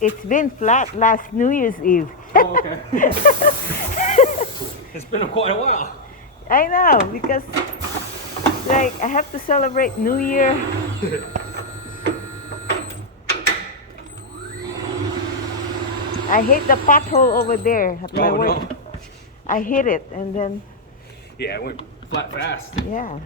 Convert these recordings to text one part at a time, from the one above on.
It's been flat last New Year's Eve. Oh, okay. It's been quite a while. I know, because like I have to celebrate New Year. I hit the pothole over there at my Oh, work. no. I hit it and then, Yeah, it went flat fast. yeah.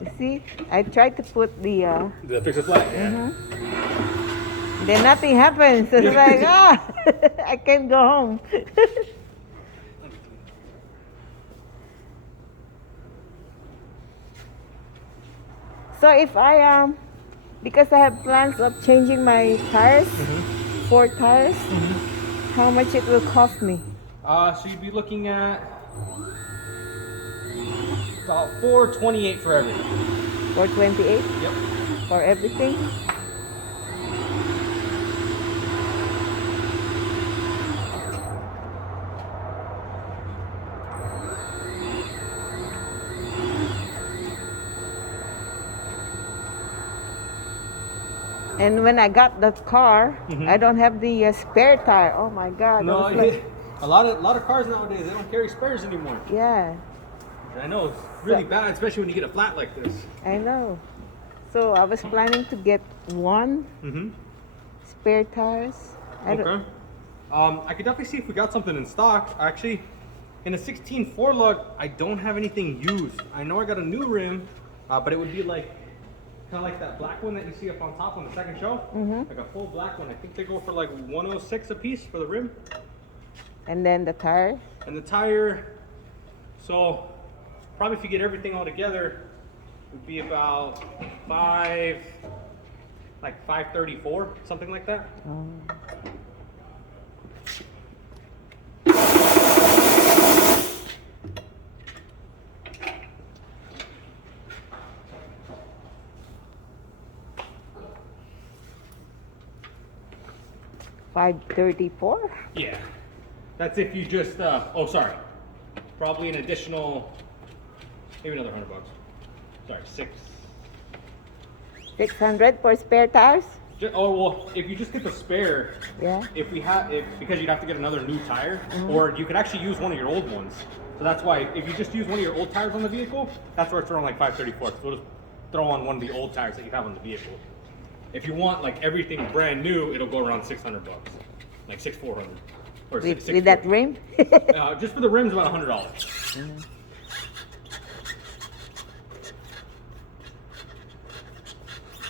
You see, I tried to put the, Did I fix it flat? Yeah. then nothing happens. It's like, I can't go home. So if because I have plans of changing my tires, 4 tires, how much it will cost me? So you'd be looking at about $428 for everything. 428 Yep. for everything? And when I got the car, I don't have the spare tire. Oh my God! I No, was like, a lot of cars nowadays, they don't carry spares anymore. yeah, And I know it's really bad, especially when you get a flat like this. I know. So I was planning to get one spare tires. Okay. I could definitely see if we got something in stock. Actually, in a 16 lug, I don't have anything used. I know I got a new rim, but it would be like kind of like that black one that you see up on top on the second shelf. Like a full black one. I think they go for like 106 a piece for the rim. And then the tire. And the tire, so probably if you get everything all together, it would be about 534, something like that. $534. Yeah, that's if you just, oh sorry, probably an additional, maybe another $100. Sorry, 600 for spare tires. Oh well, if you just get the spare, Yeah. because you'd have to get another new tire, or you could actually use one of your old ones. So that's why if you just use one of your old tires on the vehicle, that's where it's around like 534. So we'll just throw on one of the old tires that you have on the vehicle. If you want like everything brand new, it'll go around $600, like 6,400, or With that rim? just for the rims, about $100.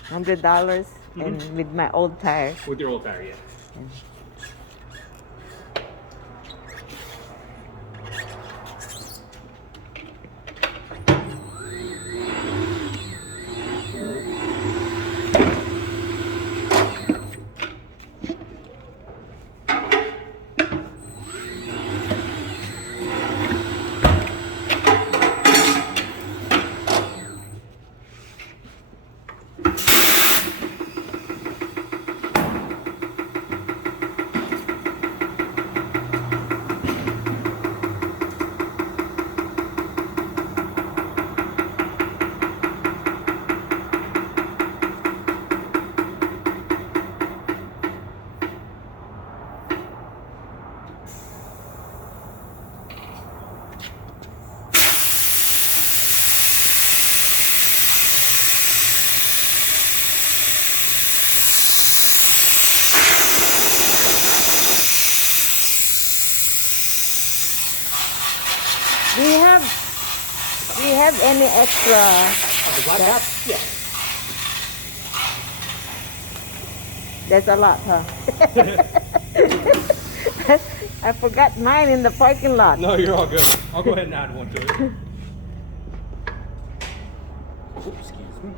$100 and with my old tire. With your old tire, yeah. Do you have any extra? The black cap? Yeah. There's a lot, huh? I forgot mine in the parking lot. No, you're all good. I'll go ahead and add one to it. Oops, excuse me.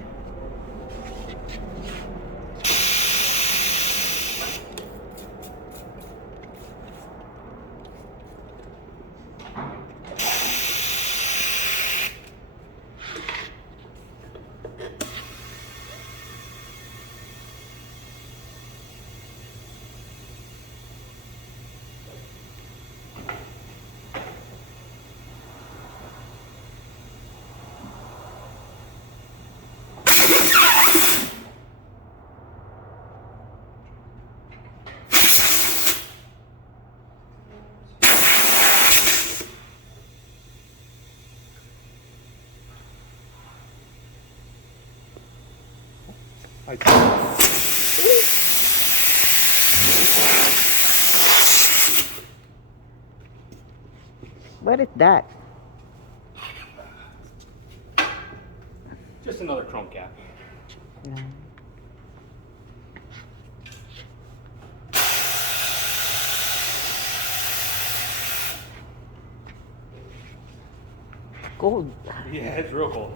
What is that? Just another chrome cap. Yeah. Cold. Yeah, it's real cold.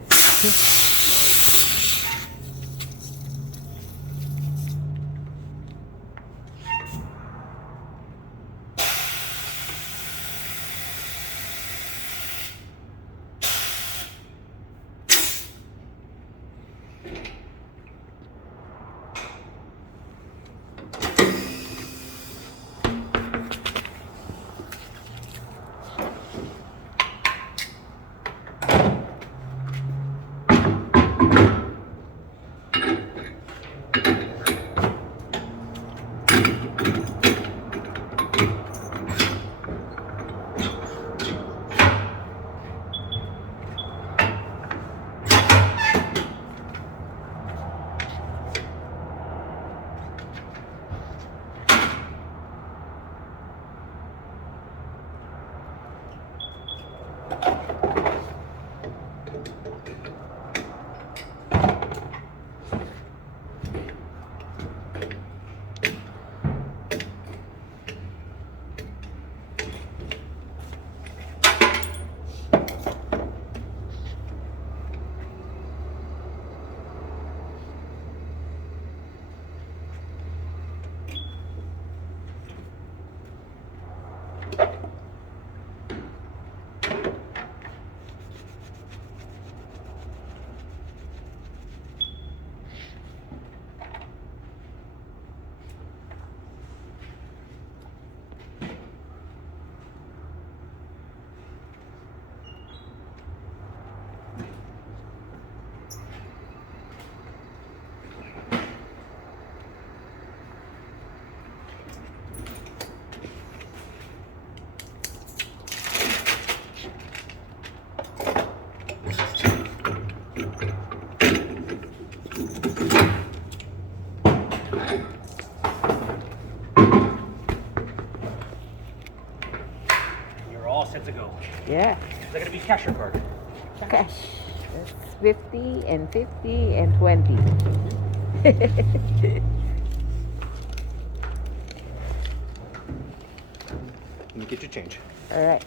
You're all set to go. Yeah. Is that gonna be cash or card? Cash. That's 50 and 50 and 20. Let me get your change. All right.